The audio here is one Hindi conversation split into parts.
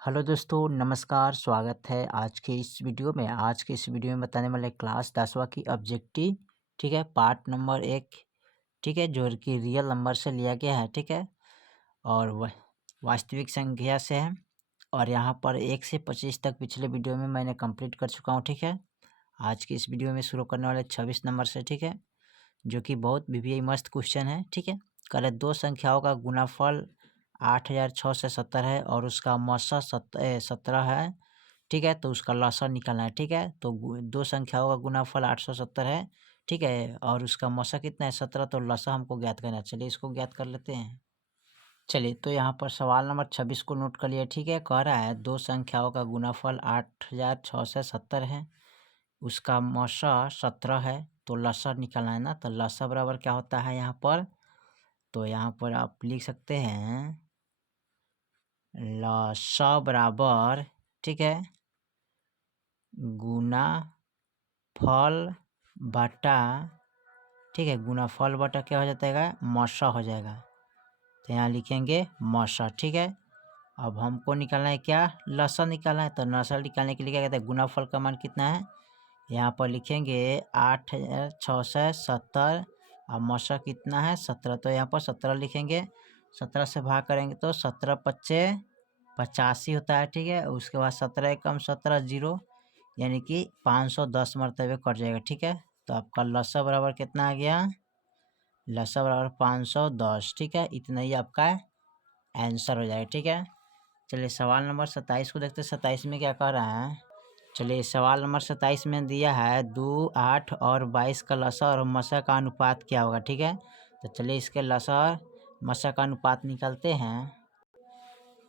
हेलो दोस्तों, नमस्कार। स्वागत है आज के इस वीडियो में। बताने वाले क्लास 10वां की ऑब्जेक्टिव, ठीक है, पार्ट नंबर 1, ठीक है, जो कि रियल नंबर से लिया गया है, ठीक है, और वह वास्तविक संख्या से है। और यहाँ पर 1 से 25 तक पिछले वीडियो में मैंने कंप्लीट कर चुका हूँ, ठीक है। आज की इस वीडियो में शुरू करने वाले 26 नंबर से, ठीक है, जो कि बहुत वीवीआई मस्त क्वेश्चन है, ठीक है। कल है दो संख्याओं का गुणाफल 8670 है और उसका मौसा 17 है, ठीक है। तो उसका लसा निकालना है, ठीक है। तो दो संख्याओं का गुणाफल 870 है, ठीक है, और उसका मौसा कितना है 17, तो लसा हमको ज्ञात करना है। चलिए इसको ज्ञात कर लेते हैं। चलिए तो यहाँ पर सवाल नंबर 26 को नोट कर लिया, ठीक है। कह रहा है दो संख्याओं का गुणाफल 8670 है, उसका मौसा 17 है, तो लसा निकालना है ना। तो लसा बराबर क्या होता है यहाँ पर, तो यहाँ पर आप लिख सकते हैं लसा बराबर, ठीक है, गुना फल बटा, ठीक है, गुना फल बटा क्या हो जाता है, मौसा हो जाएगा। तो यहाँ लिखेंगे मौसा, ठीक है। अब हमको निकालना है क्या, लसा निकालना है। तो लसा निकालने के लिए क्या कहते हैं, गुनाफल का मान कितना है, यहाँ पर लिखेंगे 8670 और मौसा कितना है 17। तो यहाँ पर 17 लिखेंगे, 17 से भाग करेंगे तो 17 पच्चे 85 होता है, ठीक है। उसके बाद 17 एकम 17 जीरो, यानी कि 510 मरतबे कट जाएगा, ठीक है। तो आपका लसा बराबर कितना आ गया, लसा बराबर 510, ठीक है। इतना ही आपका आंसर हो जाएगा, ठीक है। चलिए सवाल नंबर 27 को देखते हैं। 27 में क्या कह रहा है, चलिए सवाल नंबर 27 में दिया है 2, 8 और 22 का लसा और मसा का अनुपात क्या होगा, ठीक है। तो चलिए इसके लसा और मसा का अनुपात निकालते हैं।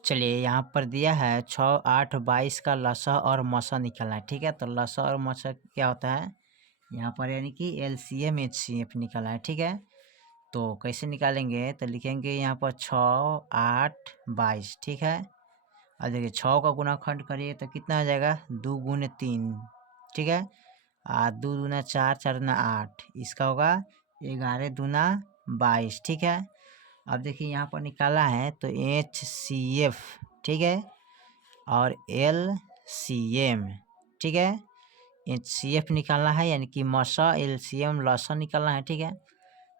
चलिए यहाँ पर दिया है 6, 8, 22 का लसा और मसा निकालना है, ठीक है। तो लसा और मसा क्या होता है यहाँ पर, यानी कि एलसीएम एचसीएफ निकालना है, ठीक है। तो कैसे निकालेंगे, तो लिखेंगे यहाँ पर 6, 8, 22, ठीक है। और देखिए 6 का गुणाखंड करिए तो कितना आ जाएगा, 2 गुने 3, ठीक है। 2 दूना 4, 4 दूना 8, इसका होगा 11 दूना 22, ठीक है। अब देखिए यहाँ पर निकाला है तो HCF, ठीक है, और LCM, ठीक है। HCF निकालना है यानी कि मसा, LCM लसा निकालना है, ठीक है।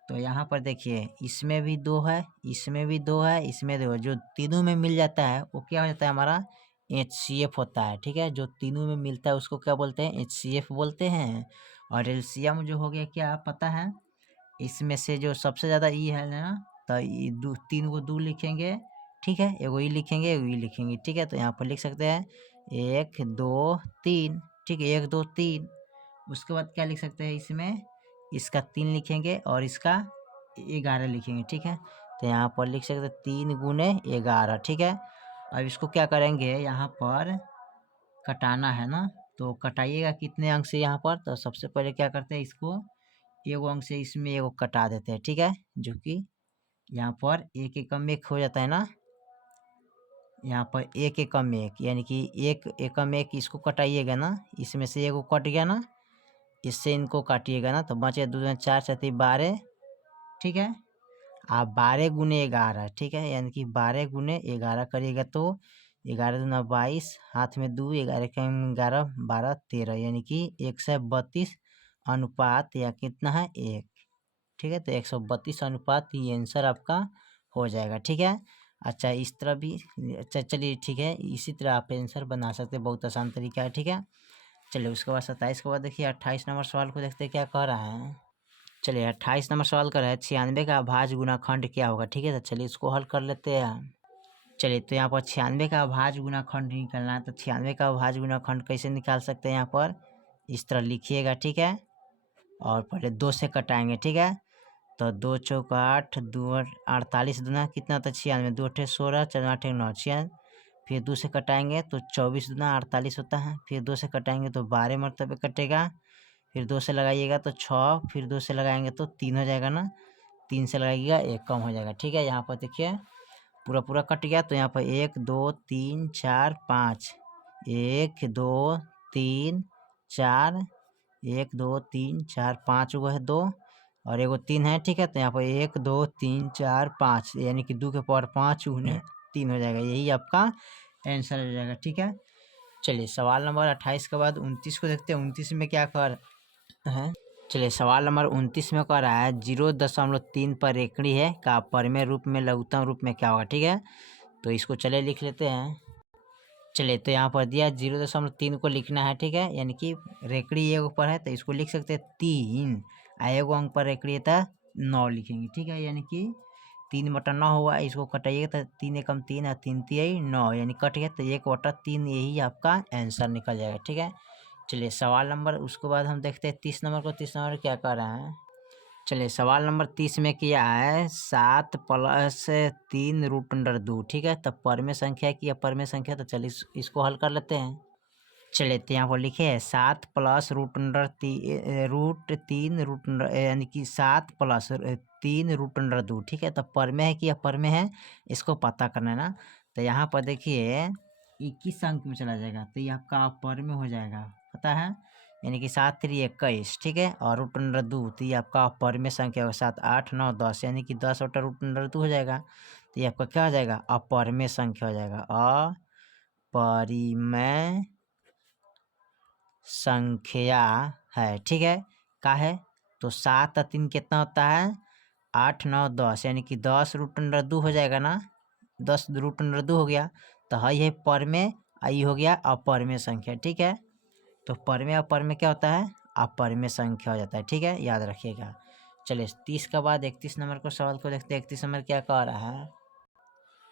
तो यहाँ पर देखिए इसमें भी 2 है, इसमें भी 2 है, इसमें 2 है। जो तीनों में मिल जाता है वो क्या हो जाता है, हमारा HCF होता है, ठीक है। जो तीनों में मिलता है उसको क्या बोलते हैं, HCF बोलते हैं। और एलसीएम जो हो गया क्या पता है, इसमें से जो सबसे ज़्यादा ई है ना, तो ये 3 को 2 लिखेंगे, ठीक है, एगो ई लिखेंगे, एगो ई लिखेंगे, ठीक है। तो यहाँ पर लिख सकते हैं 1, 2, 3, ठीक है, 1, 2, 3। उसके बाद क्या लिख सकते हैं, इसमें इसका 3 लिखेंगे और इसका 11 लिखेंगे, ठीक है। तो यहाँ पर लिख सकते हैं 3 गुने 11, ठीक है। अब इसको क्या करेंगे, यहाँ पर कटाना है ना। तो कटाइएगा कितने अंक से यहाँ पर, तो सबसे पहले क्या करते हैं, इसको एगो अंक से इसमें एगो कटा देते हैं, ठीक है। जो कि यहाँ पर 1 एकम 1 हो जाता है ना, यहाँ पर 1 एकम 1, यानी कि 1 एकम 1 इसको कटाइएगा ना, इसमें से एगो कट गया ना, इससे इनको काटिएगा ना, तो बचे 2 दूना 4, 4 12, ठीक है। आप 12 गुने 11, ठीक है, यानी कि 12 गुने 11 करिएगा तो 11 दूना 22, हाथ में 2, 11 कम 11, 12, 13, यानी कि 132 अनुपात या कितना है 1, ठीक है। तो 132 अनुपात ये आंसर आपका हो जाएगा, ठीक है। अच्छा इस तरह भी, अच्छा चलिए ठीक है, इसी तरह आप आंसर बना सकते हैं, बहुत आसान तरीका है, ठीक है। चलिए उसके बाद 27 के बाद देखिए 28 नंबर सवाल को देखते हैं क्या कह रहा है। चलिए 28 नंबर सवाल कर रहा है 96 का अभाज्य गुणाखंड क्या होगा, ठीक है। तो चलिए इसको हल कर लेते हैं। चलिए तो यहाँ पर 96 का अभाज्य गुणाखंड निकालना है। तो 96 का अभाज्य गुणाखंड कैसे निकाल सकते हैं, यहाँ पर इस तरह लिखिएगा, ठीक है। और पहले 2 से कटाएंगे, ठीक है। तो 2 चौक 8, 2 48 दूना कितना होता है 96, 2 अठे 16, 4 8 9, 96। फिर 2 से कटाएंगे तो 24 दूना 48 होता है। फिर 2 से कटाएंगे तो 12 मरतबे कटेगा। फिर 2 से लगाइएगा तो 6, फिर 2 से लगाएंगे तो 3 हो जाएगा ना, 3 से लगाइएगा 1 कम हो जाएगा, ठीक है। यहाँ पर देखिए पूरा पूरा कट गया। तो यहाँ पर 1, 2, 3, 4, 5, 1, 2, 3, 4, 1, 2, 3, 4, 5 गो है 2 और एगो 3 है, ठीक है। तो यहाँ पर 1, 2, 3, 4, 5, यानी कि 2 के पावर 5 गुने 3 हो जाएगा, यही आपका आंसर हो जाएगा। ठीक है, चलिए सवाल नंबर 28 के बाद 29 को देखते हैं। 29 में क्या कर है, चलिए सवाल नंबर 29 में कह रहा है 0.3 पर रेखड़ी है का परमेय रूप में लघुत्तम रूप में क्या होगा। ठीक है, तो इसको चले लिख लेते हैं। चलिए तो यहाँ पर दिया 0.3 को लिखना है। ठीक है, यानी कि रेखड़ी एक पर है तो इसको लिख सकते हैं 3, एगो अंक पर रेखड़ी है तो 9 लिखेंगे। ठीक है, यानी कि 3/9 हुआ, इसको कटाइएगा तो 3 एकम 3 और 3 तिहाई 9, यानी कट गया तो 1/3, यही आपका आंसर निकल जाएगा। ठीक है, चलिए सवाल नंबर उसके बाद हम देखते हैं 30 नंबर को। 30 नंबर क्या कर रहा है, चलिए सवाल नंबर 30 में किया है 7 + 3√2। ठीक है, तब परमेय संख्या की अपरमेय संख्या, तो चलिए इसको हल कर लेते हैं। चलिए तो यहाँ पर लिखे है 7 + √3 यानी कि 7 + 3√2। ठीक है, तो परमेय है कि अपरमेय है, इसको पता करना है ना। तो यहाँ पर देखिए 21 अंक में चला जाएगा तो ये आपका अपरमेय हो जाएगा, पता है, यानी कि 7 × 3 = 21। ठीक है, और √2 तो ये आपका अपरमेय संख्या होगा। 7 8 9 10 यानी कि 10/√2 हो जाएगा, तो ये आपका क्या हो जाएगा, अपरमेय संख्या हो जाएगा। अपरिमेय संख्या है। ठीक है, का है तो 7 और 3 कितना होता है, 8 9 10, यानी कि 10√2 हो जाएगा ना, 10√2 हो गया। तो है परमेय, आई हो गया अपरमेय संख्या। ठीक है, तो परमेय अपरमेय क्या होता है, अपरमेय संख्या हो जाता है। ठीक है, याद रखिएगा। चलिए 30 के बाद 31 नंबर को सवाल को देखते हैं। 31 नंबर क्या कह रहा है,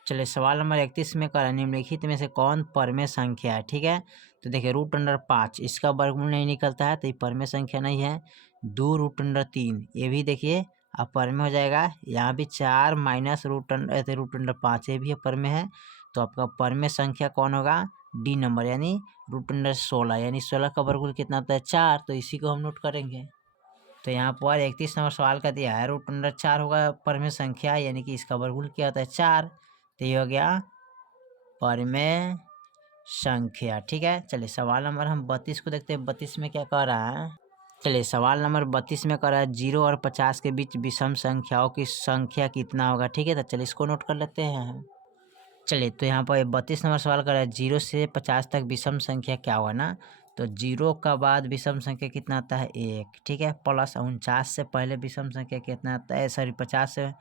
चलिए सवाल नंबर 31 में कह रहा है निम्नलिखित में से कौन परमेय संख्या है। ठीक है, तो देखिए √5 इसका वर्गमूल नहीं निकलता है तो ये परमेय संख्या नहीं है। 2 √3 ये भी देखिए अपरमेय हो जाएगा। यहाँ भी 4 - √5 ये भी अपरमेय है। तो आपका परमेय संख्या कौन होगा, डी नंबर, यानी √16, यानी 16 का वर्गमूल कितना होता है, 4, तो इसी को हम नोट करेंगे। तो यहाँ पर 31 नंबर सवाल का दिया है √4 होगा परमेय संख्या, यानी कि इसका वर्गमूल क्या होता है, 4, तो ये हो गया परमेय संख्या। ठीक है, चलिए सवाल नंबर हम 32 को देखते हैं। 32 में क्या कह रहा है, चलिए सवाल नंबर 32 में कह रहा है 0 और 50 के बीच विषम संख्याओं की संख्या कितना होगा। ठीक है, तो चलिए इसको नोट कर लेते हैं। चलिए तो यहाँ पर 32 नंबर सवाल कर रहा है 0 से 50 तक विषम संख्या क्या होगा ना, तो 0 का बाद विषम संख्या कितना आता है, 1। ठीक है, प्लस 49 से पहले विषम संख्या कितना आता है, सॉरी 50 से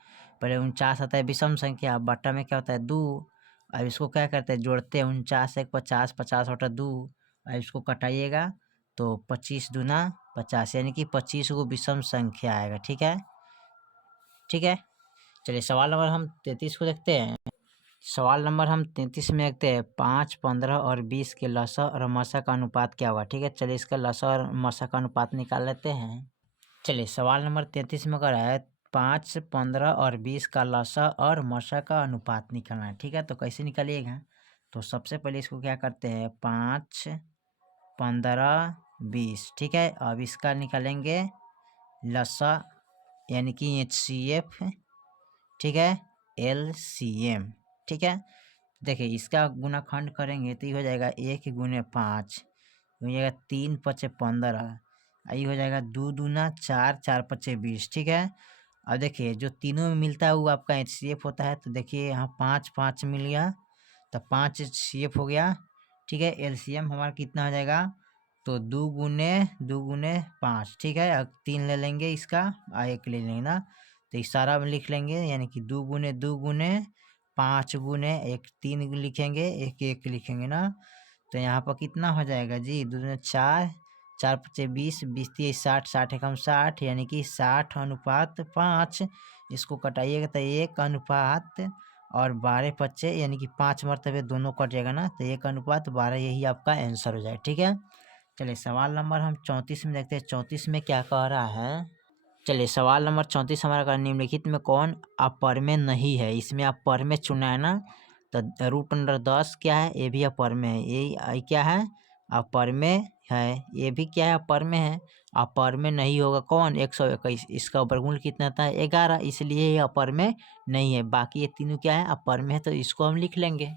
पहले 49 आता है विषम संख्या, बट्टा में क्या होता है 2। अब इसको क्या करते हैं, जोड़ते हैं 49 1 50, 50/2। अब इसको कटाइएगा तो 25 दूना 50, यानी कि 25 को विषम संख्या आएगा। ठीक है, ठीक है, चलिए सवाल नंबर हम 33 को देखते हैं। सवाल नंबर हम 33 में देखते हैं 5 15 और 20 के लसा और मसा का अनुपात क्या होगा। ठीक है, चलिए इसका लसा और मसा का अनुपात निकाल लेते हैं। चलिए सवाल नंबर 33 में कह रहा है 5 15 और 20 का लसा और मसा का अनुपात निकालना है। ठीक है, तो कैसे निकालिएगा, तो सबसे पहले इसको क्या करते हैं 5 15 20। ठीक है, अब इसका निकालेंगे लसा, यानी कि HCF। ठीक है, LCM। ठीक है, देखिए इसका गुणाखंड करेंगे तो ये हो जाएगा 1 × 5 हो जाएगा 3 × 5 = 15, ये हो जाएगा 2 दूना 4 4 × 5 = 20। ठीक है, अब देखिए जो तीनों में मिलता है वो आपका HCF होता है, तो देखिए यहाँ 5 5 मिल गया तो 5 HCF हो गया। ठीक है, LCM हमारा कितना हो जाएगा, तो 2 × 5। ठीक है, अब 3 ले लेंगे इसका, 1 ले लेंगे ना, तो इस सारा में लिख लेंगे, यानी कि 2 × 2 × 5 × 1 3 लिखेंगे, 1 1 लिखेंगे ना, तो यहाँ पर कितना हो जाएगा जी, 2 दूनी 4 4 × 5 = 20 20 × 3 = 60 60 एकम 60, यानी कि 60:5। इसको कटाइएगा तो 1:, और 12 × 5 यानी कि 5 मरतबे दोनों कट जाएगा ना, तो 1:12, यही आपका आंसर हो जाए। ठीक है, चलिए सवाल नंबर हम 34 में देखते हैं। 34 में क्या कह रहा है, चलिए सवाल नंबर 34 हमारा का निम्नलिखित में कौन अपरमेय नहीं है। इसमें अपरमेय चुना है ना, तो √10 क्या है, ये भी अपरमेय है, ये क्या है, अपरमेय है, ये भी क्या है, अपरमेय है। अपरमेय नहीं होगा कौन, 121, इसका वर्गमूल कितना था 11, इसलिए ये अपरमेय नहीं है। बाकी ये तीनों क्या है, अपरमेय है, तो इसको हम लिख लेंगे।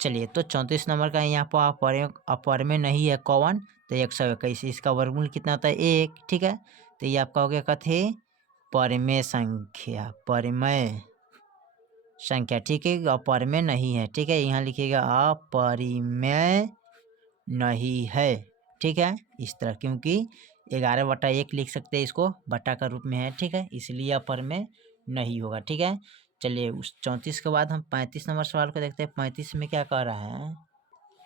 चलिए तो 34 नंबर का यहाँ पर अपरमेय नहीं है कौन, तो 121, इसका वर्गमूल कितना होता है 1। ठीक है, तो ये आपका हो गया कथे परमेय संख्या, परमेय संख्या, ठीक है, अपरिमेय नहीं है, ठीक है, यहाँ लिखिएगा अपरिमेय नहीं है, ठीक है, इस तरह, क्योंकि 11/1 लिख सकते हैं, इसको बटा का रूप में है, ठीक है, इसलिए अपरिमेय नहीं होगा, ठीक है। चलिए उस 34 के बाद हम 35 नंबर सवाल को देखते हैं। 35 में क्या कह रहा है,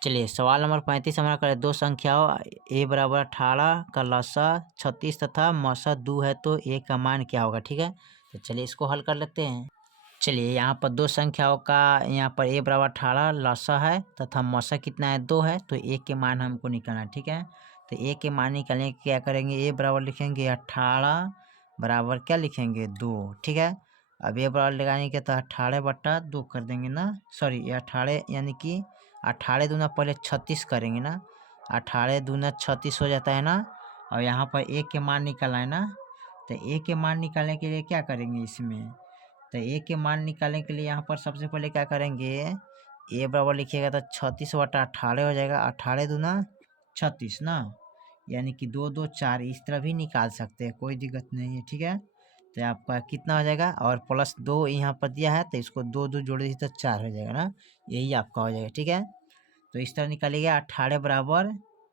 चलिए सवाल नंबर 35 हमारा करे, दो संख्याओं a बराबर 18 का लसा 36 तथा मसा 2 है, तो a का मान क्या होगा, ठीक है। तो चलिए इसको हल कर लेते हैं। चलिए यहाँ पर दो संख्याओं का, यहाँ पर a बराबर 18 लसा है तथा मसा कितना है, 2 है, तो a के मान हमको निकालना है, ठीक है। तो a के मान निकालने के क्या करेंगे, a बराबर लिखेंगे 18 बराबर क्या लिखेंगे 2, ठीक है। अब a बराबर लगाने के तो 18/2 कर देंगे ना, सॉरी 18 यानी कि 18 दूना पहले 36 करेंगे ना, 18 दूना 36 हो जाता है ना। और यहाँ पर a के मान निकालना है ना, तो a के मान निकालने के लिए क्या करेंगे इसमें, तो a के मान निकालने के लिए यहाँ पर सबसे पहले क्या करेंगे, a बराबर लिखिएगा तो 36/18 हो जाएगा, 18 दूना 36 ना, यानी कि 2 2 4, इस तरह भी निकाल सकते हैं, कोई दिक्कत नहीं है, ठीक है। तो आपका कितना हो जाएगा, और +2 यहाँ पर दिया है, तो इसको 2 2 जोड़ दीजिए तो 4 हो जाएगा ना, यही आपका हो जाएगा, ठीक है। तो इस तरह निकालिएगा, 18 बराबर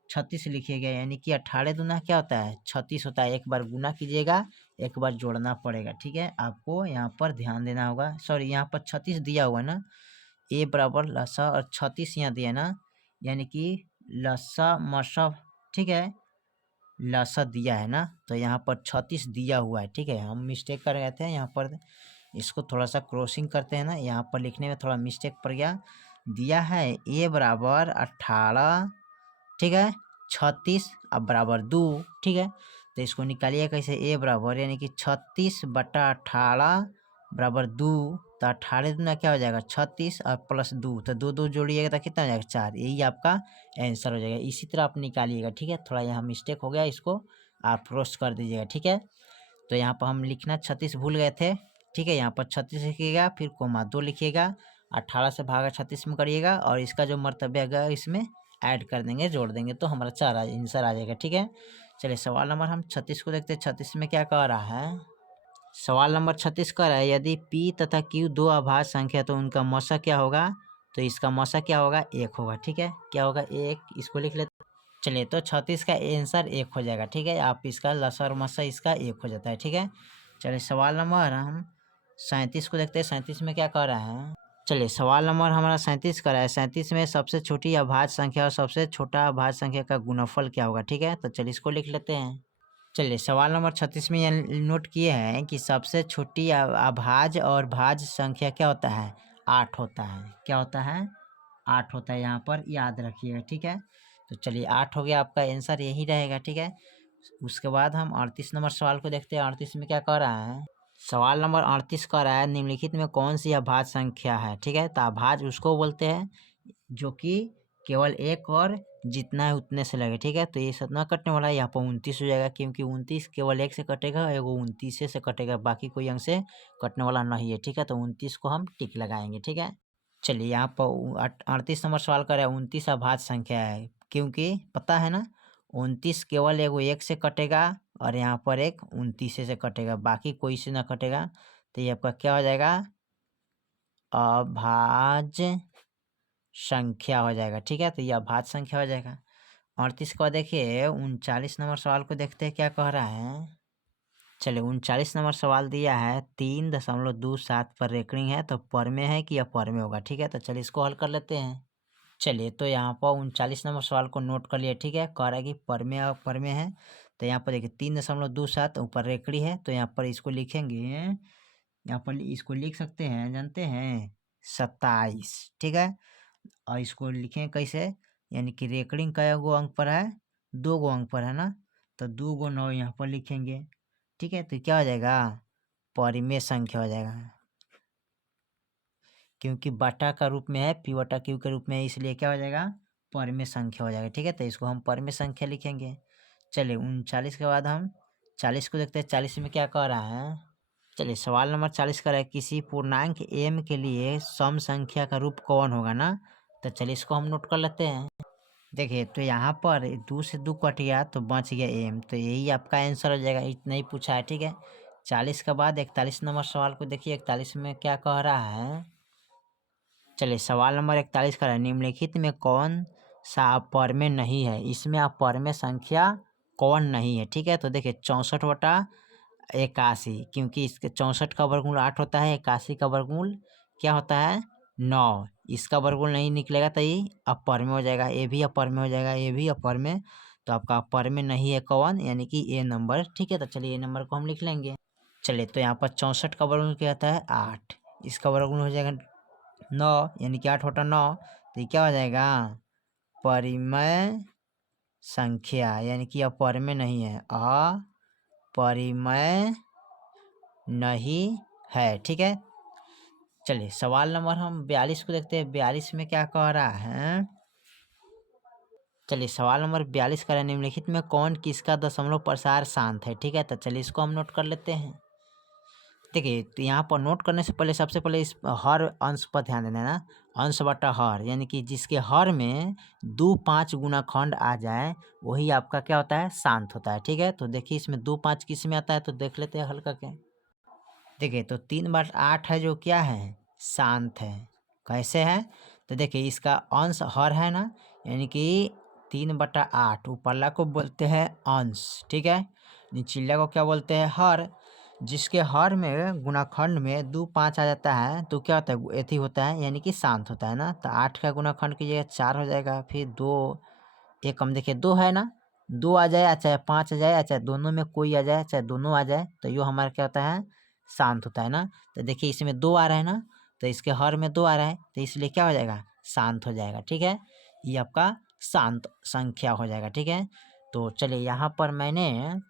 36 लिखिएगा, यानी कि 18 दूना क्या होता है 36 होता है, एक बार गुना कीजिएगा, एक बार जोड़ना पड़ेगा, ठीक है, आपको यहाँ पर ध्यान देना होगा। सॉरी यहाँ पर 36 दिया हुआ है ना, a बराबर लसा और 36 यहाँ दिया ना, यानी कि लसा मसा, ठीक है, लसा दिया है ना, तो यहाँ पर 36 दिया हुआ है, ठीक है। हम मिस्टेक कर गए थे यहाँ पर, इसको थोड़ा सा क्रॉसिंग करते हैं ना, यहाँ पर लिखने में थोड़ा मिस्टेक पड़ गया। दिया है a बराबर 18, ठीक है, 36 अब बराबर 2, ठीक है। तो इसको निकालिए कैसे, a बराबर यानी कि 36/18 बराबर 2, तो 18 दूना क्या हो जाएगा 36 और +2, तो 2 2 जोड़िएगा तो कितना हो जाएगा 4, यही आपका आंसर हो जाएगा। इसी तरह आप निकालिएगा, ठीक है, थोड़ा यहाँ मिस्टेक हो गया, इसको आप रोस्ट कर दीजिएगा, ठीक है। तो यहाँ पर हम लिखना 36 भूल गए थे, ठीक है, यहाँ पर 36 लिखिएगा, फिर कोमा 2 लिखिएगा, 18 से भागा 36 में करिएगा, और इसका जो मर्तबा है इसमें ऐड कर देंगे, जोड़ देंगे, तो हमारा 4 आंसर आ जाएगा, ठीक है। चलिए सवाल नंबर हम 36 को देखते हैं। 36 में क्या कह रहा है, सवाल नंबर 36 कह रहा है, यदि p तथा q दो अभाज्य संख्या तो उनका मौसा क्या होगा, तो इसका मौसा क्या होगा 1 होगा, ठीक है, क्या होगा 1, इसको लिख लेते। चलिए तो 36 का आंसर 1 हो जाएगा, ठीक है, आप इसका लसा और मसा इसका 1 हो जाता है, ठीक है। चलिए सवाल नंबर हम 37 को देखते हैं। 37 में क्या कह रहा है, चलिए सवाल नंबर हमारा 37 का है। 37 में सबसे छोटी अभाज्य संख्या और सबसे छोटा अभाज्य संख्या का गुणनफल क्या होगा, ठीक है, तो चलिए इसको लिख लेते हैं। चलिए सवाल नंबर 36 में ये नोट किए हैं कि सबसे छोटी अभाज्य और भाज्य संख्या क्या होता है 8 होता है, क्या होता है 8 होता है, यहाँ पर याद रखिएगा, ठीक है। तो चलिए 8 हो गया, आपका आंसर यही रहेगा, ठीक है। उसके बाद हम 38 नंबर सवाल को देखते हैं। 38 में क्या कह रहा है, सवाल नंबर 38 कह रहा है, निम्नलिखित में कौन सी अभाज्य संख्या है, ठीक है, तो अभाज्य उसको बोलते हैं जो कि केवल एक और जितना है उतने से लगे, ठीक है। तो ये 17 कटने वाला है, यहाँ पर 29 हो जाएगा, क्योंकि 29 केवल एक से कटेगा, एगो 29 से कटेगा, बाकी कोई अंक से कटने वाला नहीं है, ठीक है। तो 29 को हम टिक लगाएंगे, ठीक है। चलिए यहाँ पर 38 नंबर सवाल कर रहा है, 29 अभाज्य संख्या है, क्योंकि पता है ना 29 केवल एगो एक से कटेगा, और यहाँ पर एक 29 से कटेगा, बाकी कोई से ना कटेगा, तो ये आपका क्या हो जाएगा अभाज्य संख्या हो जाएगा, ठीक है। तो यह अभाज्य संख्या हो जाएगा। 38 को देखिए 39 नंबर सवाल को देखते हैं क्या कह रहा है। चलिए 39 नंबर सवाल दिया है 3.27 पर रेकरिंग है, तो पर में है कि अपर में होगा, ठीक है। तो चलिए इसको हल कर लेते हैं। चलिए तो यहाँ पर 39 नंबर सवाल को नोट कर लिया, ठीक है, कह रहा है कि पर में और पर में है। तो यहाँ पर देखिए 3.27 ऊपर रेकड़ी है, तो यहाँ पर इसको लिखेंगे, यहाँ पर इसको लिख सकते हैं, जानते हैं 27, ठीक है। और इसको लिखें कैसे, यानी कि रेकरिंग का गो अंक पर है 2 गो अंक पर है ना, तो 2 गो 9 यहाँ पर लिखेंगे, ठीक है। तो क्या हो जाएगा परिमेय संख्या हो जाएगा, क्योंकि बटा का रूप में है, p बटा q के रूप में है, इसलिए क्या हो जाएगा परिमेय संख्या हो जाएगा, ठीक है। तो इसको हम परिमेय संख्या लिखेंगे। चलिए 39 के बाद हम 40 को देखते हैं। 40 में क्या कह रहा है, चलिए सवाल नंबर 40 का है, किसी पूर्णांक m के लिए सम संख्या का रूप कौन होगा ना, तो चलिए इसको हम नोट कर लेते हैं। देखिए तो यहाँ पर 2 से 2 कट गया तो बच गया m, तो यही आपका आंसर हो जाएगा, इतना ही पूछा है, ठीक है। 40 के बाद 41 नंबर सवाल को देखिए। 41 में क्या कह रहा है, चलिए सवाल नंबर 41 का है, निम्नलिखित में कौन सा अपवर्म्य नहीं है? इसमें अपवर्म्य संख्या कौन नहीं है? ठीक है, तो देखिए 64/81, क्योंकि इसके 64 का वर्गमूल 8 होता है, 81 का वर्गमूल क्या होता है 9। इसका वर्गमूल नहीं निकलेगा तो ये अपवर्म्य हो जाएगा, ये भी अपवर्म्य हो जाएगा, ये भी अपवर्म्य। तो आपका अपवर्म्य नहीं है कौन, यानी कि ए नंबर। ठीक है, तो चलिए ए नंबर को हम लिख लेंगे। चलिए तो यहाँ पर 64 का वर्गमूल क्या आता है 8, इसका वर्गमूल हो जाएगा 9, यानी कि 8 बटा 9, तो ये क्या हो जाएगा परिमेय संख्या, यानी कि अपरिमेय नहीं है, अपरिमेय नहीं है। ठीक है, चलिए सवाल नंबर हम 42 को देखते हैं। 42 में क्या कह रहा है? चलिए सवाल नंबर 42 का है, निम्नलिखित में कौन किसका दशमलव प्रसार शांत है? ठीक है, तो चलिए इसको हम नोट कर लेते हैं। देखिए तो यहाँ पर नोट करने से पहले सबसे पहले इस हर अंश पर ध्यान देना है ना, अंश बटा हर, यानी कि जिसके हर में 2-5 गुणाखंड आ जाए वही आपका क्या होता है शांत होता है। ठीक है, तो देखिए इसमें 2-5 किस में आता है, तो देख लेते हैं हल करके। देखिए तो 3/8 है जो क्या है शांत है। कैसे है? तो देखिए इसका अंश हर है ना, यानी कि 3/8 ऊपरला को बोलते हैं अंश। ठीक है, निचला को क्या बोलते हैं हर। जिसके हर में गुणाखंड में 2-5 आ जाता है तो क्या होता है एथी होता है, यानी कि शांत होता है ना। तो 8 का गुणाखंड कीजिएगा 4 हो जाएगा, फिर 2 एक हम देखिए 2 है ना, 2 आ जाए चाहे 5 आ जाए, चाहे दोनों में कोई आ जाए, चाहे दोनों आ जाए, तो यो हमारा क्या होता है शांत होता है ना। तो देखिए इसमें 2 आ रहा है ना, तो इसके हर में 2 आ रहा है, तो इसलिए क्या हो जाएगा शांत हो जाएगा। ठीक है, ये आपका शांत संख्या हो जाएगा। ठीक है, तो चलिए यहाँ पर मैंने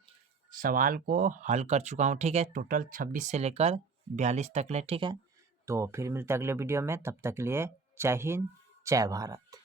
सवाल को हल कर चुका हूँ। ठीक है, टोटल 26 से लेकर 42 तक ले। ठीक है, तो फिर मिलते हैं अगले वीडियो में, तब तक के लिए जय हिंद जय भारत।